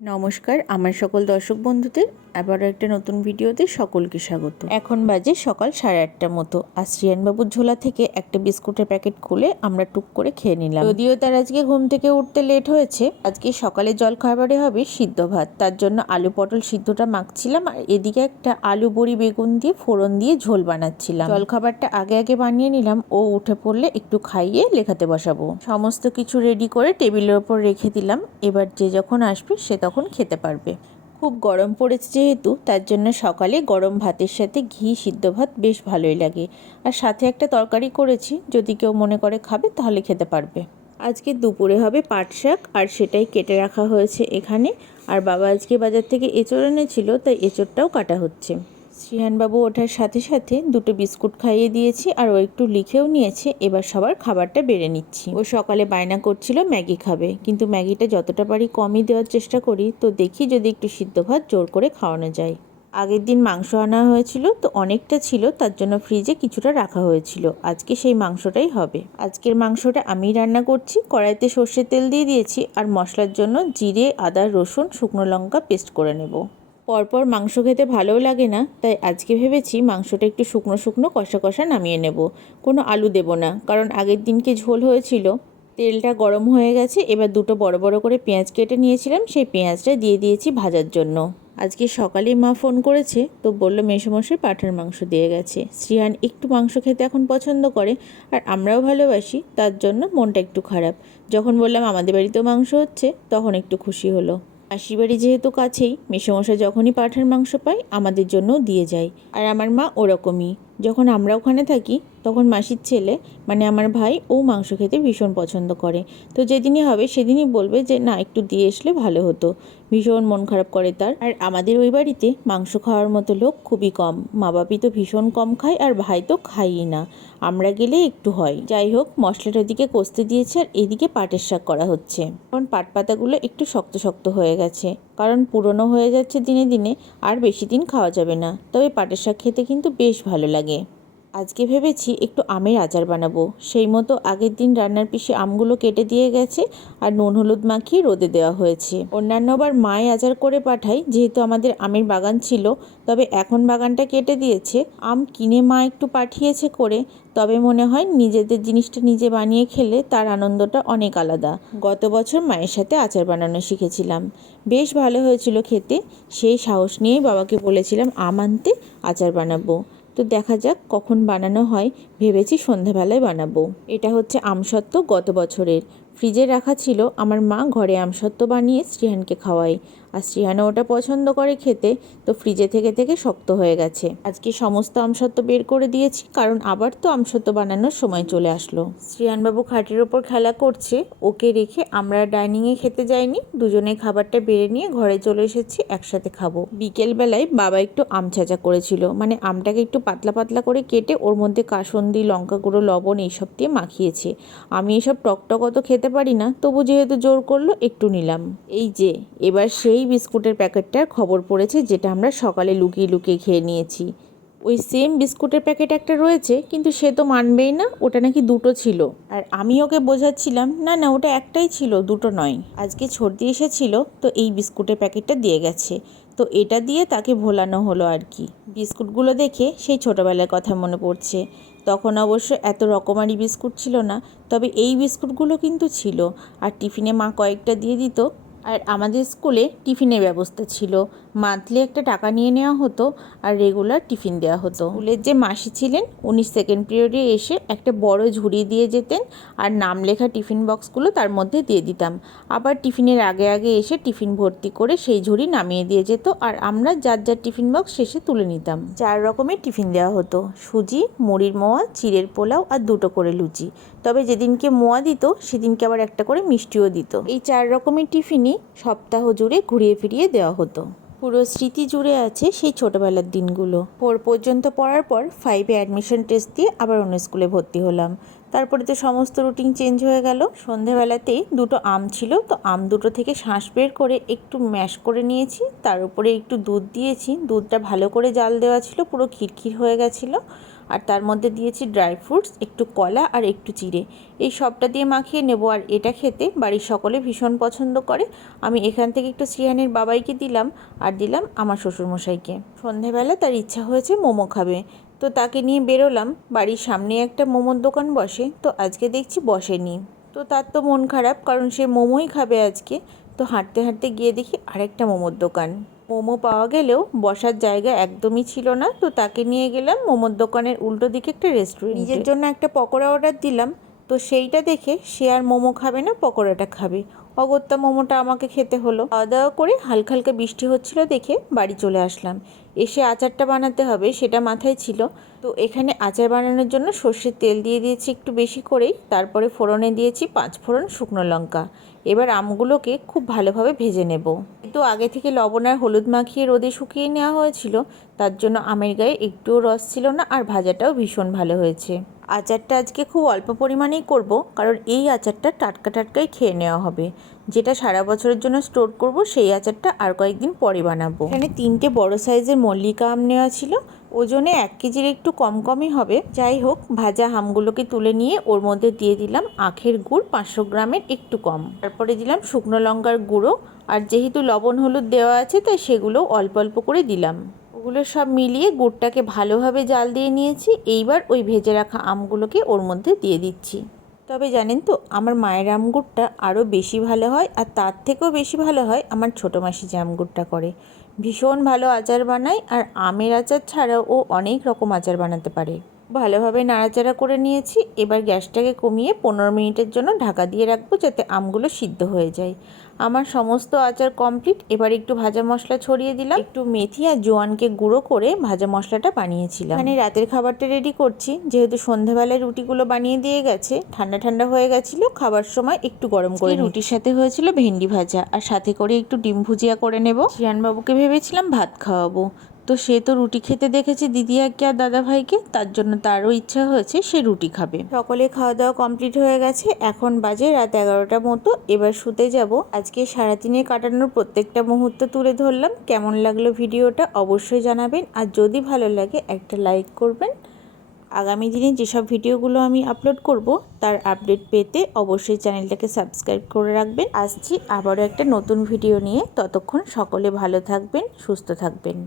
নমস্কার, আমার সকল দর্শক বন্ধুদের আবারও একটা নতুন ভিডিওতে সকলকে স্বাগত। এখন বাজে সকাল সাড়ে আটটার মতো। আর শ্রিয়ানবাবুর ঝোলা থেকে একটা বিস্কুটের প্যাকেট খুলে আমরা টুক করে খেয়ে নিলাম। যদিও তার আজকে ঘুম থেকে উঠতে লেট হয়েছে, আজকে সকালে জল খাবারে হবে সিদ্ধ ভাত। তার জন্য আলু পটল সিদ্ধটা মাখছিলাম আর এদিকে একটা আলু বড়ি বেগুন দিয়ে ফোড়ন দিয়ে ঝোল বানাচ্ছিলাম। জল খাবারটা আগে আগে বানিয়ে নিলাম। ও উঠে পড়লে একটু খাইয়ে লেখাতে বসাবো। সমস্ত কিছু রেডি করে টেবিলের ওপর রেখে দিলাম। এবার যে যখন আসবে সে তখন খেতে পারবে। খুব গরম পড়েছে যেহেতু, তার জন্য সকালে গরম ভাতের সাথে ঘি সিদ্ধ ভাত বেশ ভালোই লাগে। আর সাথে একটা তরকারি করেছি, যদি কেউ মনে করে খাবে তাহলে খেতে পারবে। আজকে দুপুরে হবে পাট শাক, আর সেটাই কেটে রাখা হয়েছে এখানে। আর বাবা আজকে বাজার থেকে এঁচড় এনেছিল, তাই এঁচড়টাও কাটা হচ্ছে। শ্রীহানবাবু ওঠার সাথে সাথে দুটো বিস্কুট খাইয়ে দিয়েছি আর ও একটু লিখেও নিয়েছে, এবার সবার খাবারটা বেড়ে নিচ্ছি। ও সকালে বায়না করছিল ম্যাগি খাবে, কিন্তু ম্যাগিটা যতটা পারি কমই দেওয়ার চেষ্টা করি, তো দেখি যদি একটু সিদ্ধ ভাত জোর করে খাওয়ানো যায়। আগের দিন মাংস আনা হয়েছিল, তো অনেকটা ছিল, তার জন্য ফ্রিজে কিছুটা রাখা হয়েছিল। আজকে সেই মাংসটাই হবে। আজকের মাংসটা আমি রান্না করছি, কড়াইতে সর্ষের তেল দিয়ে দিয়েছি, আর মশলার জন্য জিরে, আদা, রসুন, শুকনো লঙ্কা পেস্ট করে নেব। পরপর মাংস খেতে ভালোও লাগে না, তাই আজকে ভেবেছি মাংসটা একটু শুকনো শুকনো কষা কষা নামিয়ে নেব। কোনো আলু দেব না, কারণ আগের দিনকে ঝোল হয়েছিল। তেলটা গরম হয়ে গেছে, এবার দুটো বড় বড় করে পেঁয়াজ কেটে নিয়েছিলাম, সেই পেঁয়াজটা দিয়ে দিয়েছি ভাজার জন্য। আজকে সকালেই মা ফোন করেছে, তো বলল মেসোমশাই পাঠার মাংস দিয়ে গেছে। শ্রিয়ান একটু মাংস খেতে এখন পছন্দ করে, আর আমরাও ভালোবাসি, তার জন্য মনটা একটু খারাপ। যখন বললাম আমাদের বাড়িতেও মাংস হচ্ছে, তখন একটু খুশি হলো। বাড়ি যেহেতু কাছেই, মেসোমশাই যখনই পাঠার মাংস পায়, আমাদের জন্য দিয়ে যায়। আর আমার মা ওরকমই। যখন আমরা ওখানে থাকি, তখন মাসির ছেলে মানে আমার ভাই, ও মাংস খেতে ভীষণ পছন্দ করে। তো যেদিনই হবে, সেদিনই বলবে যে, না, একটু দিয়ে আসলে ভালো হতো। ভীষণ মন খারাপ করে তার। আর আমাদের ওই বাড়িতে মাংস খাওয়ার মতো লোক খুবই কম। মা বাপি তো ভীষণ কম খায়, আর ভাই তো খাইই না। আমরা গেলে একটু হয়। যাই হোক মশলাটার দিকে কষতে দিয়েছে, আর এদিকে পাটের শাক করা হচ্ছে। কারণ পাট পাতাগুলো একটু শক্ত শক্ত হয়ে গেছে। কারণ পুরনো হয়ে যাচ্ছে দিনে দিনে, আর বেশি দিন খাওয়া যাবে না। তবে পাটের শাক খেতে কিন্তু বেশ ভালো লাগে। আজকে ভেবেছি একটু আমের আচার বানাবো। সেই মতো আগের দিন রান্নার পিসে আমগুলো কেটে দিয়ে গেছে আর নুন হলুদ মাখিয়ে রোদে দেওয়া হয়েছে। অন্যান্যবার মায় আচার করে পাঠায় যেহেতু আমাদের আমের বাগান ছিল, তবে এখন বাগানটা কেটে দিয়েছে। আম কিনে মা একটু পাঠিয়েছে করে, তবে মনে হয় নিজেদের জিনিসটা নিজে বানিয়ে খেলে তার আনন্দটা অনেক আলাদা। গত বছর মায়ের সাথে আচার বানানো শিখেছিলাম। বেশ ভালো হয়েছিল খেতে। সেই সাহস নিয়েই বাবাকে বলেছিলাম, আম আনতে আচার বানাবো। তো দেখা যাক কখন বানানো হয়। ভেবেছি সন্ধ্যাবেলায় বানাবো। এটা হচ্ছে আমসত্ত্ব গত বছরের। ফ্রিজে রাখা ছিল আমার মা ঘরে আমসত্ত্ব বানিয়ে শ্রীহানকে খাওয়াই। আর শ্রীহানও ওটা পছন্দ করে খেতে, তো ফ্রিজে থেকে থেকে শক্ত হয়ে গেছে। আজকে সমস্ত আমসত্ত্ব বের করে দিয়েছি, কারণ আবার তো আমসত্ত্ব বানানোর সময় চলে আসলো। শ্রীহানবাবু খাটের ওপর খেলা করছে, ওকে রেখে আমরা ডাইনিংয়ে খেতে যাইনি, দুজনে খাবারটা বেড়ে নিয়ে ঘরে চলে এসেছি, একসাথে খাব। বিকেলবেলায় বাবা একটু আম ছাঁচা করেছিল মানে আমটাকে একটু পাতলা পাতলা করে কেটে ওর মধ্যে কাসন্দি লঙ্কা গুঁড়ো লবণ এইসব দিয়ে মাখিয়েছে। আমি এসব টকটক অত খেতে পারি না, তবু যেহেতু জোর করল, একটু নিলাম। এই যে, এবার সেই বিস্কুটের প্যাকেটটার খবর পড়েছে, যেটা আমরা সকালে লুকিয়ে লুকিয়ে খেয়ে নিয়েছি। ওই সেম বিস্কুটের প্যাকেট একটা রয়েছে, কিন্তু সে তো মানবেই না, ওটা নাকি দুটো ছিল। আর আমি ওকে বোঝাচ্ছিলাম, না না, ওটা একটাই ছিল, দুটো নয়। আজকে ছর্দি এসেছিল, তো এই বিস্কুটের প্যাকেটটা দিয়ে গেছে। তো এটা দিয়ে তাকে ভোলানো হলো আর কি। বিস্কুটগুলো দেখে সেই ছোটোবেলার কথা মনে পড়ছে। তখন অবশ্য এত রকমারি বিস্কুট ছিল না, তবে এই বিস্কুটগুলো কিন্তু ছিল। আর টিফিনে মা কয়েকটা দিয়ে দিত। আর আমাদের স্কুলে টিফিনের ব্যবস্থা ছিল। মান্থলি একটা টাকা নিয়ে নেওয়া হতো আর রেগুলার টিফিন দেওয়া হতো। স্কুলের যে মাসি ছিলেন, উনি সেকেন্ড পিরিয়ডে এসে একটা বড় ঝুড়ি দিয়ে যেতেন আর নাম লেখা টিফিন বক্সগুলো তার মধ্যে দিয়ে দিতাম। আবার টিফিনের আগে আগে এসে টিফিন ভর্তি করে সেই ঝুড়ি নামিয়ে দিয়ে যেত আর আমরা যার যার টিফিন বক্স শেষে তুলে নিতাম। চার রকমের টিফিন দেওয়া হতো। সুজি, মুড়ির মোয়া, চিড়ের পোলাও আর দুটো করে লুচি। তবে যেদিনকে মোয়া দিত, সেদিনকে আবার একটা করে মিষ্টিও দিত। এই চার রকমের টিফিনই সপ্তাহ জুড়ে ঘুরিয়ে ফিরিয়ে দেওয়া হতো। পুরো স্মৃতি জুড়ে আছে সেই ছোটোবেলার দিনগুলো। ফোর পর্যন্ত পড়ার পর ফাইভে অ্যাডমিশন টেস্ট দিয়ে আবার অন্য স্কুলে ভর্তি হলাম। তারপরে তো সমস্ত রুটিন চেঞ্জ হয়ে গেল। সন্ধেবেলাতেই দুটো আম ছিল, তো আম দুটো থেকে শাঁস বের করে একটু ম্যাশ করে নিয়েছি। তার উপরে একটু দুধ দিয়েছি। দুধটা ভালো করে জাল দেওয়া ছিল, পুরো খিরখির হয়ে গেছিল। আর তার মধ্যে দিয়েছি ড্রাই ফ্রুটস, একটু কলা আর একটু চিড়ে। এই সবটা দিয়ে মাখিয়ে নেব আর এটা খেতে। বাড়ির সকলে ভীষণ পছন্দ করে। আমি এখান থেকে একটু শ্রিয়ানের বাবাইকে দিলাম আর দিলাম আমার শ্বশুরমশাইকে। সন্ধেবেলা তার ইচ্ছা হয়েছে মোমো খাবে। তো তাকে নিয়ে বেরোলাম। বাড়ির সামনে একটা মোমোর দোকান বসে। তো আজকে দেখছি বসেনি। তো তার তো মন খারাপ, কারণ সে মোমোই খাবে আজকে। তো হাঁটতে হাঁটতে গিয়ে দেখি আরেকটা মোমোর দোকান। মোমো পাওয়া গেলেও বসার জায়গা একদমই ছিল না। তো তাকে নিয়ে গেলাম মোমোর দোকানের উল্টো দিকে একটা রেস্টুরেন্ট নিজের জন্য একটা পকোড়া অর্ডার দিলাম। তো সেইটা দেখে সে আর মোমো খাবে না, পকোড়াটা খাবে। অগত্যা মোমোটা আমাকে খেতে হলো। খাওয়া দাওয়া করে হালকা হালকা বৃষ্টি হচ্ছিল দেখে বাড়ি চলে আসলাম। এসে আচারটা বানাতে হবে, সেটা মাথায় ছিল। তো এখানে আচার বানানোর জন্য সর্ষের তেল দিয়ে দিয়েছি একটু বেশি করেই। তারপরে ফোড়নে দিয়েছি পাঁচ ফোড়ন শুকনো লঙ্কা। এবার আমগুলোকে খুব ভালোভাবে ভেজে নেব। কিন্তু আগে থেকে লবণ আর হলুদ মাখিয়ে রোদে শুকিয়ে নেওয়া হয়েছিল। তার জন্য আমের গায়ে একটুও রস ছিল না আর ভাজাটাও ভীষণ ভালো হয়েছে। আচারটা আজকে খুব অল্প পরিমাণেই করব, কারণ এই আচারটা টাটকা টাটকাই খেয়ে নেওয়া হবে। যেটা সারা বছরের জন্য স্টোর করব, সেই আচারটা আর কয়েকদিন পরে বানাবো। এখানে তিনটে বড় সাইজের মল্লিকা আম নেওয়া ছিল। ওজনে এক কেজির একটু কম কমই হবে। যাই হোক, ভাজা আমগুলোকে তুলে নিয়ে ওর মধ্যে দিয়ে দিলাম আখের গুড় পাঁচশো গ্রামের একটু কম। তারপরে দিলাম শুকনো লঙ্কার গুঁড়ো। আর যেহেতু লবণ হলুদ দেওয়া আছে, তাই সেগুলো অল্প অল্প করে দিলাম। ওগুলো সব মিলিয়ে গুড়টাকে ভালোভাবে জাল দিয়ে নিয়েছি। এইবার ওই ভেজে রাখা আমগুলোকে ওর মধ্যে দিয়ে দিচ্ছি। তবে জানেন তো, আমার মায়ের আম গুড়টা আরও বেশি ভালো হয় আর তার থেকেও বেশি ভালো হয় আমার ছোটো মাসি যে আম গুড়টা করে। ভীষণ ভালো আচার বানায় আর আমের আচার ছাড়াও ও অনেক রকম আচার বানাতে পারে। ভালোভাবে নাড়াচাড়া করে নিয়েছি। এবার গ্যাসটাকে কমিয়ে পনেরো মিনিটের জন্য ঢাকা দিয়ে রাখব যাতে আমগুলো সিদ্ধ হয়ে যায়। আমার সমস্ত আচার কমপ্লিট। এবার একটু ভাজা মশলা ছড়িয়ে দিলাম। একটু মেথি আর জোয়ানকে গুঁড়ো করে ভাজা মশলাটা বানিয়েছিলাম। মানে রাতের খাবারটা রেডি করছি। যেহেতু সন্ধ্যাবেলায় রুটিগুলো বানিয়ে দিয়ে গেছে, ঠান্ডা ঠান্ডা হয়ে গেছিল, খাবার সময় একটু গরম করে রুটির সাথে হয়েছিল ভেন্ডি ভাজা। আর সাথে করে একটু ডিম ভুজিয়া করে নেব। শিয়ানবাবুকে ভেবেছিলাম ভাত খাওয়াবো। তো সে তো রুটি খেতে দেখেছে দিদি আজকে আর দাদা ভাইকে তার জন্য তারও ইচ্ছা হয়েছে সে রুটি খাবে। সকলে খাওয়া দাওয়া কমপ্লিট হয়ে গেছে। এখন বাজে রাত এগারোটার মতো। এবার শুতে যাব। আজকে সারাদিনে কাটানোর প্রত্যেকটা মুহূর্ত তুলে ধরলাম। কেমন লাগল ভিডিওটা অবশ্যই জানাবেন। আর যদি ভালো লাগে একটা লাইক করবেন। আগামী দিনে যেসব ভিডিওগুলো আমি আপলোড করব, তার আপডেট পেতে অবশ্যই চ্যানেলটাকে সাবস্ক্রাইব করে রাখবেন। আসছি আবারও একটা নতুন ভিডিও নিয়ে। ততক্ষণ সকলে ভালো থাকবেন, সুস্থ থাকবেন।